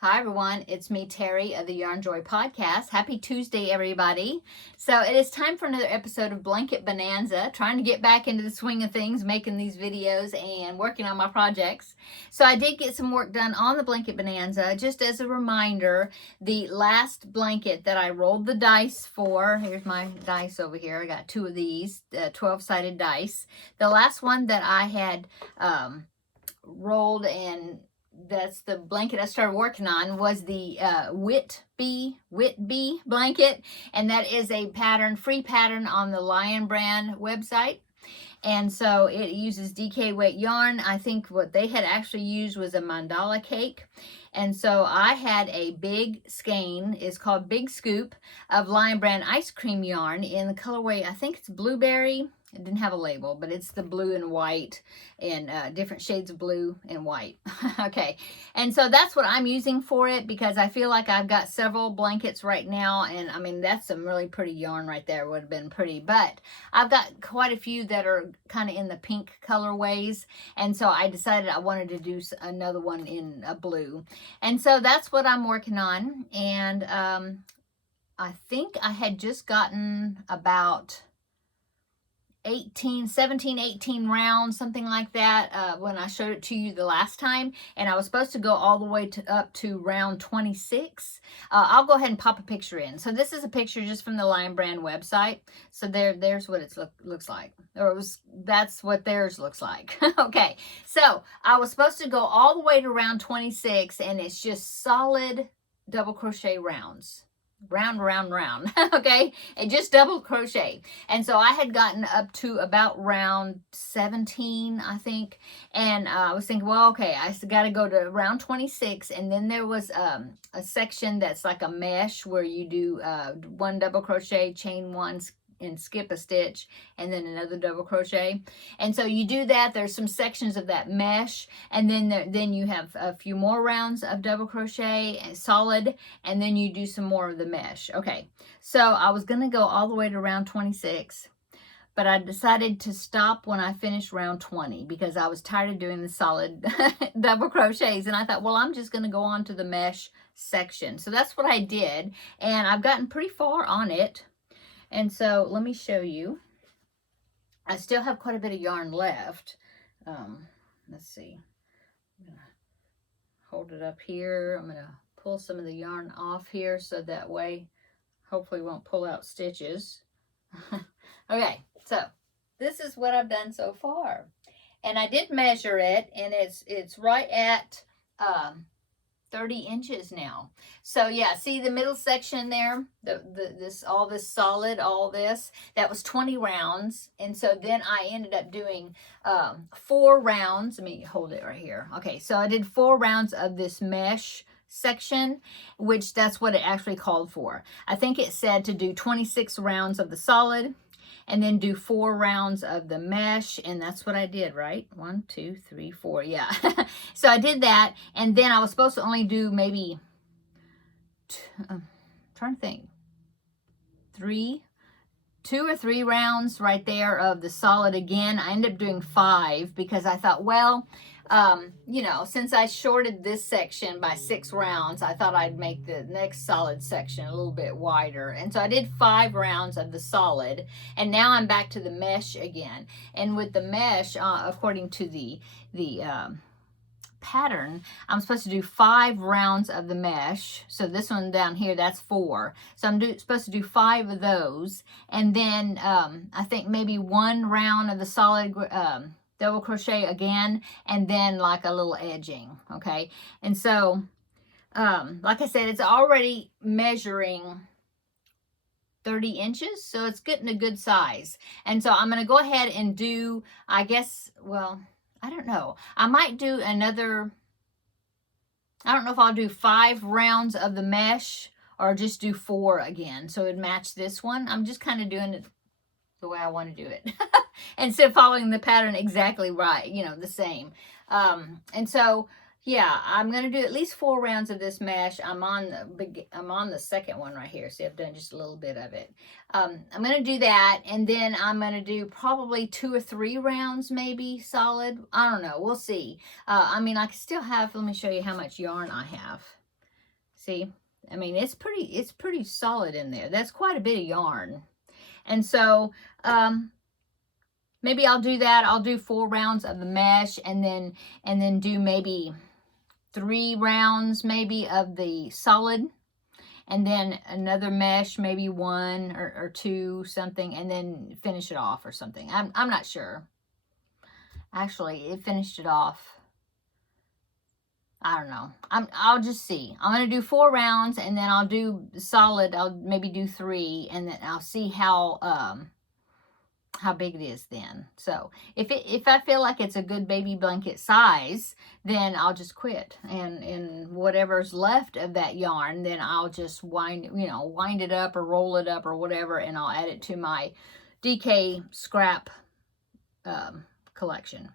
Hi everyone, it's me Terri of the Yarn Joy podcast. Happy Tuesday everybody. So it is time for another episode of Blanket Bonanza, trying to get back into the swing of things, making these videos and working on my projects. So I did get some work done on the Blanket Bonanza. Just as a reminder, the last blanket that I rolled the dice for, here's my dice over here. I got two of these 12-sided dice. The last one that I had rolled, and that's the blanket I started working on, was the Witby blanket, and that is a free pattern on the Lion brand website. And so it uses DK weight yarn. I think what they had actually used was a mandala cake. And so I had a big skein, it's called Big Scoop, of Lion brand ice cream yarn in the colorway, I think it's blueberry. It didn't have a label, but it's the blue and white, and different shades of blue and white. Okay, and so that's what I'm using for it, because I feel like I've got several blankets right now, and I mean, that's some really pretty yarn right there. Would have been pretty, but I've got quite a few that are kind of in the pink colorways, and so I decided I wanted to do another one in a blue, and so that's what I'm working on. And I think I had just gotten about 17, 18 rounds, something like that, when I showed it to you the last time, and I was supposed to go all the way up to round 26. I'll go ahead and pop a picture in. So this is a picture just from the Lion brand website. So there's what it looks like, or that's what theirs looks like. Okay, so I was supposed to go all the way to round 26, and it's just solid double crochet rounds. Round. Okay, and just double crochet. And so I had gotten up to about round 17, I think, and I was thinking, well, okay, I got to go to round 26. And then there was a section that's like a mesh, where you do one double crochet, chain one, and skip a stitch, and then another double crochet. And so you do that. There's some sections of that mesh, and then you have a few more rounds of double crochet solid, and then you do some more of the mesh. Okay, so I was going to go all the way to round 26, but I decided to stop when I finished round 20, because I was tired of doing the solid double crochets, and I thought, well, I'm just going to go on to the mesh section. So that's what I did, and I've gotten pretty far on it. And so let me show you. I still have quite a bit of yarn left. Let's see. I'm going to hold it up here. I'm going to pull some of the yarn off here, so that way hopefully won't pull out stitches. Okay, so this is what I've done so far. And I did measure it, and it's right at 30 inches now. So yeah, see the middle section there, all this solid, all this, that was 20 rounds. And so then I ended up doing 4 rounds. Let me hold it right here. Okay, so I did 4 rounds of this mesh section, which that's what it actually called for. I think it said to do 26 rounds of the solid, and then do 4 rounds of the mesh, and that's what I did, right? 1, 2, 3, 4, yeah. So I did that, and then I was supposed to only do maybe, trying to think, 2 or 3 rounds right there of the solid again. I ended up doing 5, because I thought, well, you know, since I shorted this section by 6 rounds, I thought I'd make the next solid section a little bit wider. And so I did 5 rounds of the solid, and now I'm back to the mesh again. And with the mesh, according to the pattern, I'm supposed to do 5 rounds of the mesh. So this one down here, that's 4. So I'm supposed to do 5 of those, and then I think maybe 1 round of the solid double crochet again, and then like a little edging. Okay, and so like I said, it's already measuring 30 inches, so it's getting a good size. And so I'm going to go ahead and do, I guess, well, I don't know, I might do another, I don't know if I'll do 5 rounds of the mesh, or just do 4 again, so it'd match this one. I'm just kind of doing it the way I want to do it instead of following the pattern exactly right, you know, the same. And so yeah, I'm going to do at least 4 rounds of this mesh. I'm on the second one right here. See, I've done just a little bit of it. I'm going to do that, and then I'm going to do probably 2 or 3 rounds, maybe solid. I don't know. We'll see. I mean, I still have, let me show you how much yarn I have. See, I mean, it's pretty solid in there. That's quite a bit of yarn. And so, maybe I'll do that. I'll do 4 rounds of the mesh, and then do maybe 3 rounds maybe of the solid, and then another mesh, maybe 1 or 2, something, and then finish it off or something. I'm not sure. Actually, it finished it off. I don't know. I'll just see. I'm going to do 4 rounds, and then I'll do solid. I'll maybe do 3, and then I'll see how big it is then. So if I feel like it's a good baby blanket size, then I'll just quit, and whatever's left of that yarn, then I'll just wind it up or roll it up or whatever, and I'll add it to my DK scrap collection.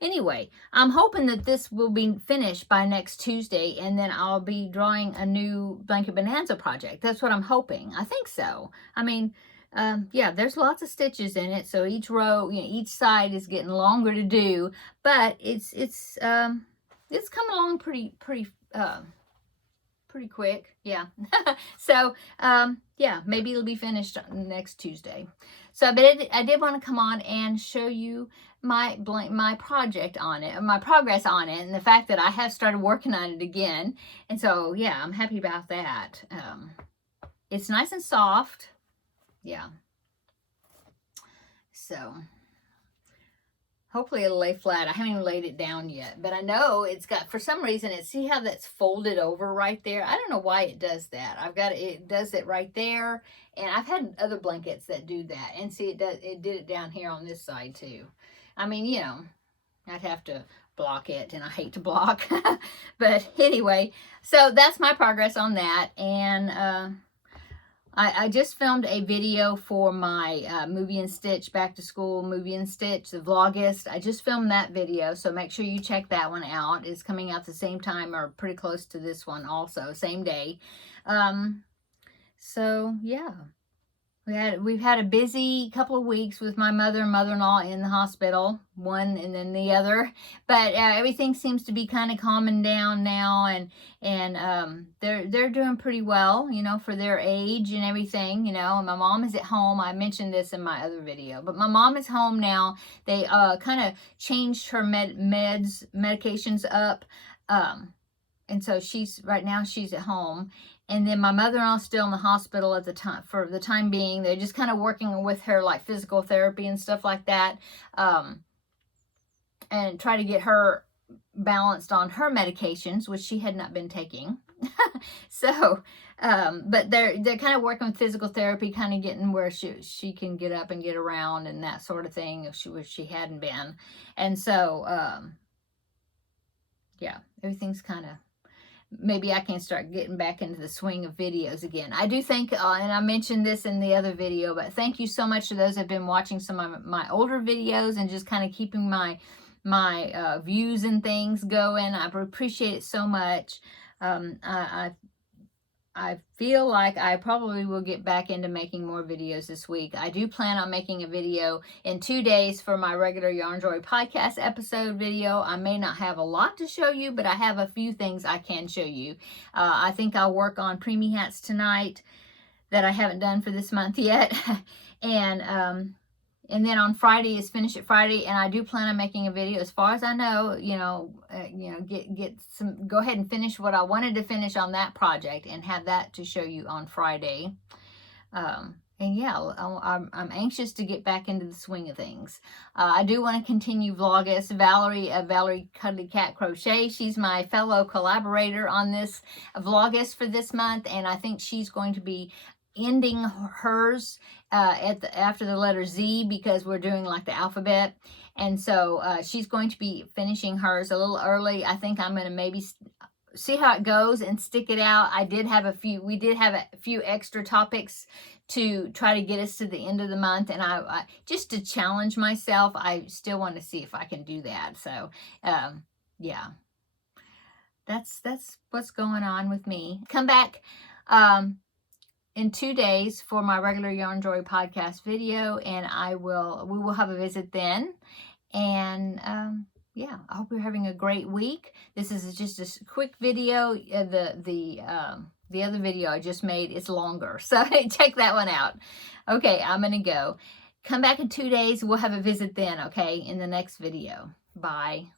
Anyway, I'm hoping that this will be finished by next Tuesday, and then I'll be drawing a new Blanket Bonanza project. That's what I'm hoping. I think so. I mean, yeah, there's lots of stitches in it, so each row, each side is getting longer to do, but it's coming along pretty quick. Yeah. So yeah, maybe it'll be finished next Tuesday. So, but I did want to come on and show you my project on it, my progress on it, and the fact that I have started working on it again. And so yeah, I'm happy about that. It's nice and soft. Yeah. So hopefully it'll lay flat. I haven't even laid it down yet, but I know it's got, for some reason, see how that's folded over right there? I don't know why it does that. It does it right there, and I've had other blankets that do that, and see, it did it down here on this side too. I mean, I'd have to block it, and I hate to block. But anyway, so that's my progress on that, and I just filmed a video for my Movie and Stitch, Back to School Movie and Stitch, the Vlogist. I just filmed that video, so make sure you check that one out. It's coming out the same time, or pretty close to this one also, same day. So, yeah. We've had a busy couple of weeks with my mother and mother-in-law in the hospital, one and then the other, but everything seems to be kind of calming down now, and they're doing pretty well, for their age and everything, and my mom is at home. I mentioned this in my other video, but my mom is home now. They kind of changed her medications up, and so right now she's at home. And then my mother-in-law is still in the hospital at the time, for the time being. They're just kind of working with her, like physical therapy and stuff like that, and try to get her balanced on her medications, which she had not been taking. So, but they're kind of working with physical therapy, kind of getting where she can get up and get around and that sort of thing, if she hadn't been. And so, yeah, everything's kind of, maybe I can start getting back into the swing of videos again. I do think, and I mentioned this in the other video, but thank you so much to those that have been watching some of my older videos and just kind of keeping my views and things going. I appreciate it so much. I feel like I probably will get back into making more videos this week. I do plan on making a video in 2 days for my regular Yarn Joy podcast episode video. I may not have a lot to show you, but I have a few things I can show you. I think I'll work on preemie hats tonight that I haven't done for this month yet. And then on Friday is Finish It Friday, and I do plan on making a video. As far as I know, go ahead and finish what I wanted to finish on that project and have that to show you on Friday. And yeah, I'm anxious to get back into the swing of things. I do want to continue Vlogust. Valerie Cuddly Cat Crochet, she's my fellow collaborator on this Vlogust for this month, and I think she's going to be ending hers after the letter Z, because we're doing like the alphabet, and so she's going to be finishing hers a little early. I think I'm going to maybe see how it goes and stick it out. We did have a few extra topics to try to get us to the end of the month, and I just to challenge myself, I still want to see if I can do that. So yeah, that's what's going on with me. Come back in 2 days for my regular Yarn Joy podcast video, and we will have a visit then. And yeah, I hope you're having a great week. This is just a quick video. The other video I just made is longer, so check that one out. Okay, I'm gonna go. Come back in 2 days. We'll have a visit then, okay, in the next video. Bye.